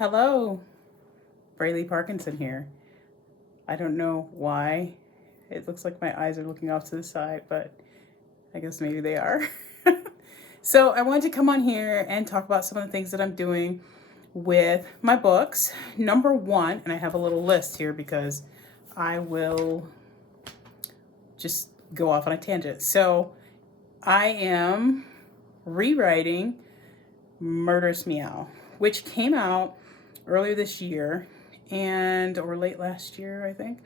Hello, Braylee Parkinson here. I don't know why it looks like my eyes are looking off to the side, but I guess maybe they are. So I wanted to come on here and talk about some of the things that I'm doing with my books. Number one, and I have a little list here because I will just go off on a tangent. So I am rewriting Murderous Meow, which came out earlier this year or late last year, I think.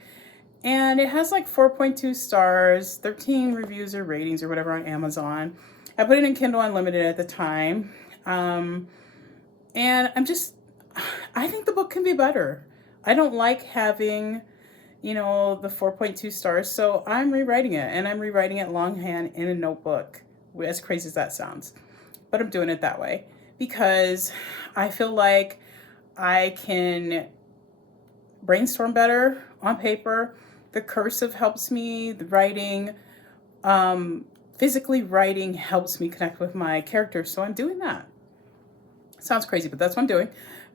And it has like 4.2 stars, 13 reviews or ratings or whatever on Amazon. I put it in Kindle Unlimited at the time. And I think the book can be better. I don't like having, the 4.2 stars. So I'm rewriting it, and I'm rewriting it longhand in a notebook, as crazy as that sounds. But I'm doing it that way because I feel like I can brainstorm better on paper. The cursive helps me, the writing, physically writing helps me connect with my characters. So I'm doing that. Sounds crazy, but that's what I'm doing.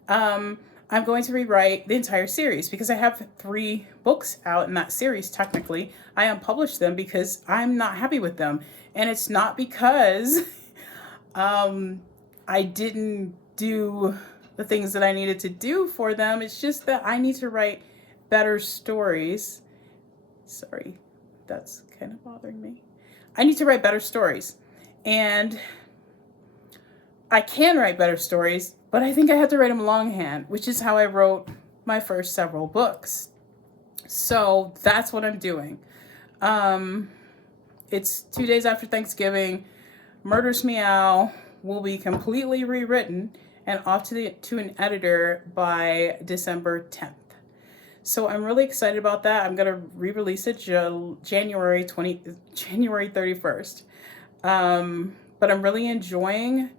I'm going to rewrite the entire series because I have 3 books out in that series. Technically, I unpublished them because I'm not happy with them. And it's not because I didn't do the things that I needed to do for them. It's just that I need to write better stories. Sorry, that's kind of bothering me. I need to write better stories. And I can write better stories, but I think I have to write them longhand, which is how I wrote my first several books. So that's what I'm doing. It's 2 days after Thanksgiving. Murderous Meow will be completely rewritten and off to an editor by December 10th. So I'm really excited about that. I'm going to re-release it January 31st. But I'm really enjoying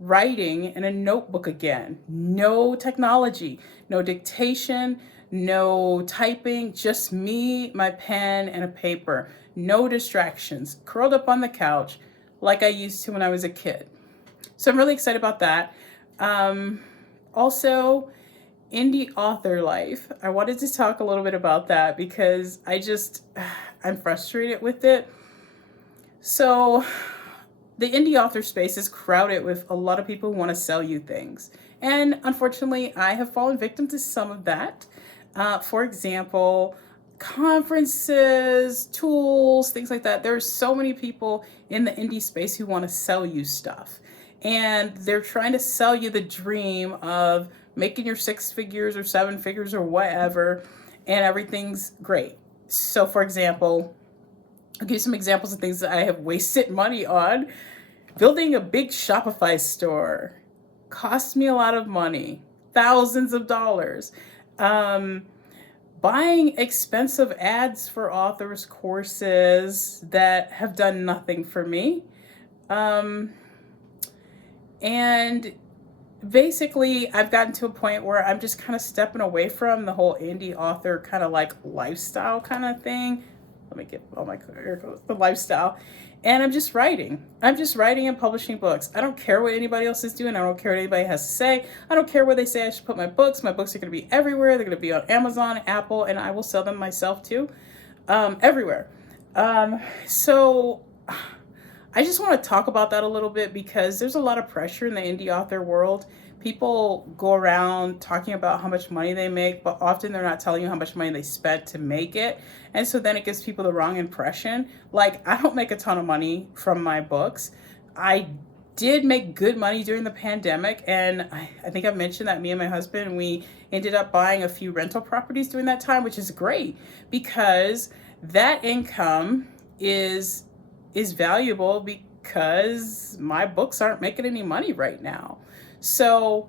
writing in a notebook again. No technology, no dictation, no typing, just me, my pen, and a paper. No distractions, curled up on the couch like I used to when I was a kid. So I'm really excited about that. Also, indie author life. I wanted to talk a little bit about that because I'm frustrated with it. So the indie author space is crowded with a lot of people who want to sell you things. And unfortunately, I have fallen victim to some of that. For example, conferences, tools, things like that. There are so many people in the indie space who want to sell you stuff. And they're trying to sell you the dream of making your 6 figures or 7 figures or whatever, and everything's great. So for example, I'll give you some examples of things that I have wasted money on. Building a big Shopify store cost me a lot of money, thousands of dollars. Buying expensive ads for authors' courses that have done nothing for me. And basically, I've gotten to a point where I'm just kind of stepping away from the whole indie author kind of like lifestyle kind of thing. Let me get all my, here goes the lifestyle. And I'm just writing. I'm just writing and publishing books. I don't care what anybody else is doing. I don't care what anybody has to say. I don't care where they say I should put my books. My books are going to be everywhere. They're going to be on Amazon, Apple, and I will sell them myself too. Everywhere. So I just want to talk about that a little bit because there's a lot of pressure in the indie author world. People go around talking about how much money they make, but often they're not telling you how much money they spent to make it. And so then it gives people the wrong impression. Like, I don't make a ton of money from my books. I did make good money during the pandemic. And I think I've mentioned that me and my husband, we ended up buying a few rental properties during that time, which is great because that income is valuable because my books aren't making any money right now. So,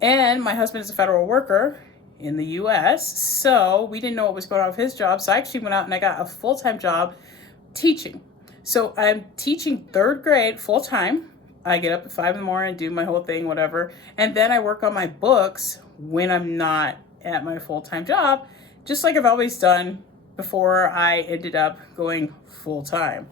and my husband is a federal worker in the US, so we didn't know what was going on with his job. So I actually went out and I got a full-time job teaching. So I'm teaching 3rd grade full-time. I get up at 5 in the morning, do my whole thing, whatever. And then I work on my books when I'm not at my full-time job, just like I've always done before I ended up going full-time.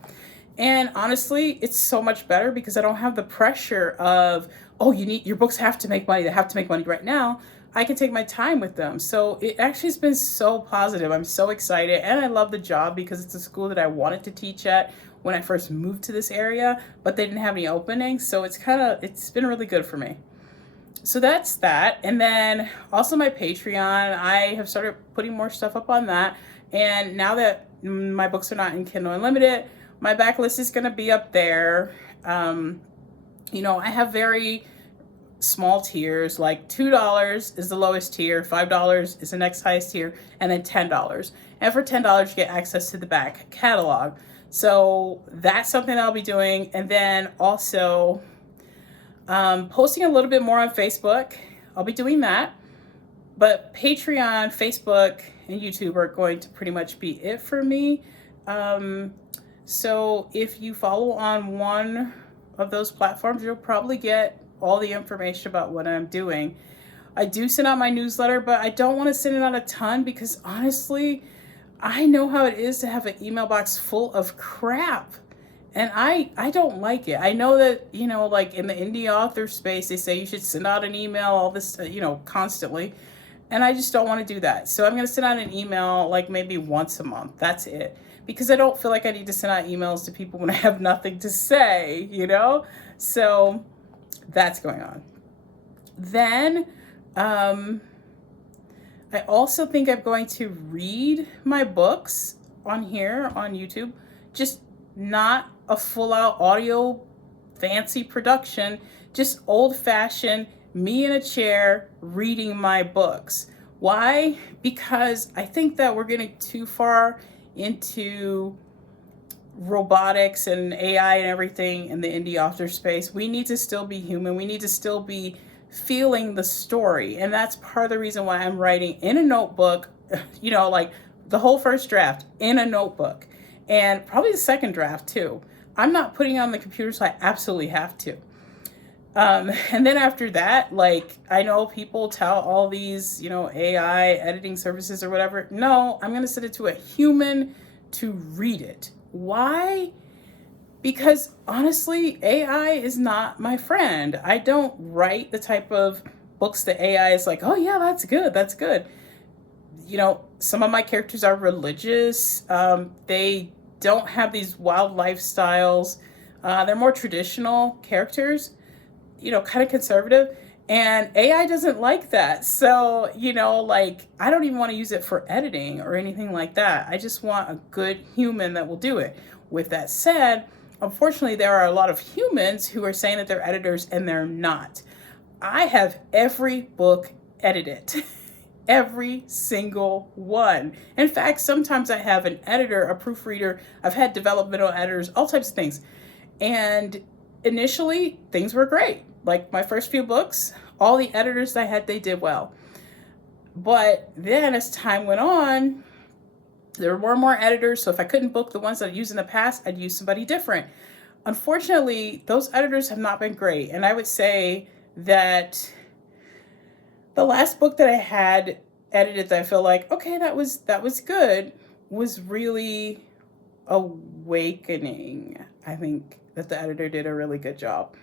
And honestly, it's so much better because I don't have the pressure of, oh, your books have to make money. They have to make money right now. I can take my time with them. So it actually has been so positive. I'm so excited. And I love the job because it's a school that I wanted to teach at when I first moved to this area, but they didn't have any openings. So it's been really good for me. So that's that. And then also my Patreon, I have started putting more stuff up on that. And now that my books are not in Kindle Unlimited, my backlist is going to be up there. I have very small tiers, like $2 is the lowest tier, $5 is the next highest tier, and then $10. And for $10, you get access to the back catalog. So that's something I'll be doing. And then also posting a little bit more on Facebook. I'll be doing that. But Patreon, Facebook, and YouTube are going to pretty much be it for me. So if you follow on one of those platforms, you'll probably get all the information about what I'm doing. I do send out my newsletter, but I don't want to send it out a ton because honestly, I know how it is to have an email box full of crap. And I don't like it. I know that, like in the indie author space, they say you should send out an email, all this, constantly. And I just don't want to do that. So I'm going to send out an email like maybe once a month. That's it. Because I don't feel like I need to send out emails to people when I have nothing to say, So that's going on. Then I also think I'm going to read my books on here on YouTube, just not a full out audio fancy production, just old fashioned me in a chair reading my books. Why? Because I think that we're getting too far into robotics and AI and everything in the indie author space. We need to still be human. We need to still be feeling the story. And that's part of the reason why I'm writing in a notebook, like the whole first draft in a notebook and probably the second draft too. I'm not putting it on the computer, so I absolutely have to. And then after that, like I know people tout all these, AI editing services or whatever. No, I'm going to send it to a human to read it. Why? Because honestly, AI is not my friend. I don't write the type of books that AI is like, oh yeah, that's good. That's good. Some of my characters are religious. They don't have these wild lifestyles. They're more traditional characters, kind of conservative. And AI doesn't like that. So, I don't even want to use it for editing or anything like that. I just want a good human that will do it. With that said, unfortunately, there are a lot of humans who are saying that they're editors and they're not. I have every book edited. Every single one. In fact, sometimes I have an editor, a proofreader. I've had developmental editors, all types of things. And initially, things were great. Like my first few books, all the editors I had, they did well. But then as time went on, there were more and more editors. So if I couldn't book the ones that I used in the past, I'd use somebody different. Unfortunately, those editors have not been great. And I would say that the last book that I had edited that I feel like, okay, that was good, was really Awakening. I think that the editor did a really good job.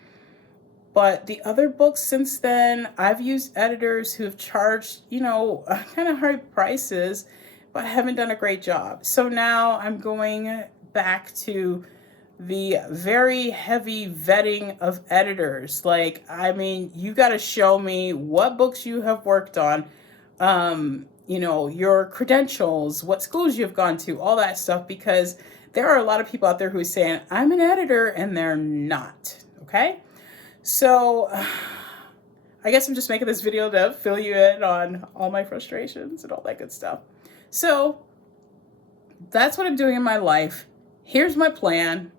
But the other books since then, I've used editors who have charged, kind of high prices, but haven't done a great job. So now I'm going back to the very heavy vetting of editors. You got to show me what books you have worked on, your credentials, what schools you've gone to, all that stuff, because there are a lot of people out there who are saying, I'm an editor, and they're not, okay? So I guess I'm just making this video to fill you in on all my frustrations and all that good stuff. So that's what I'm doing in my life. Here's my plan.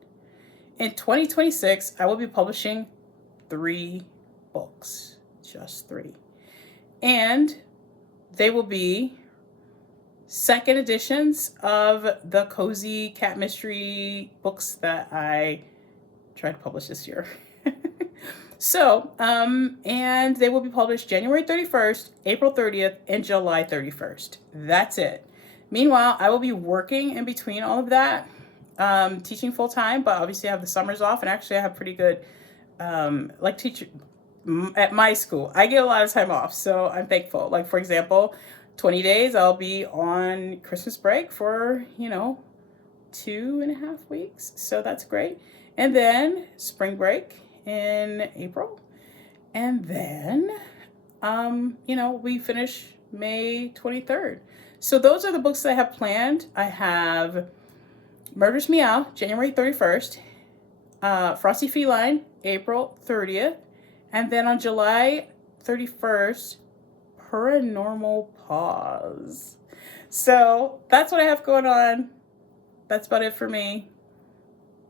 In 2026, I will be publishing 3 books, just 3. And they will be second editions of the cozy cat mystery books that I tried to publish this year. So, and they will be published January 31st, April 30th, and July 31st. That's it. Meanwhile, I will be working in between all of that. teaching full time, but obviously I have the summers off, and actually I have pretty good, like teacher at my school. I get a lot of time off, so I'm thankful. Like for example, 20 days I'll be on Christmas break for, 2.5 weeks. So that's great. And then spring break in April. And then, we finish May 23rd. So those are the books that I have planned. I have Murderous Meow, January 31st, Frosty Feline, April 30th, and then on July 31st, Paranormal Pause. So that's what I have going on. That's about it for me.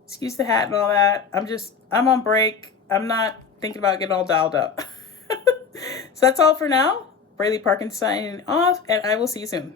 Excuse the hat and all that. I'm on break. I'm not thinking about getting all dialed up. So that's all for now. Braylee Parkinson signing off, and I will see you soon.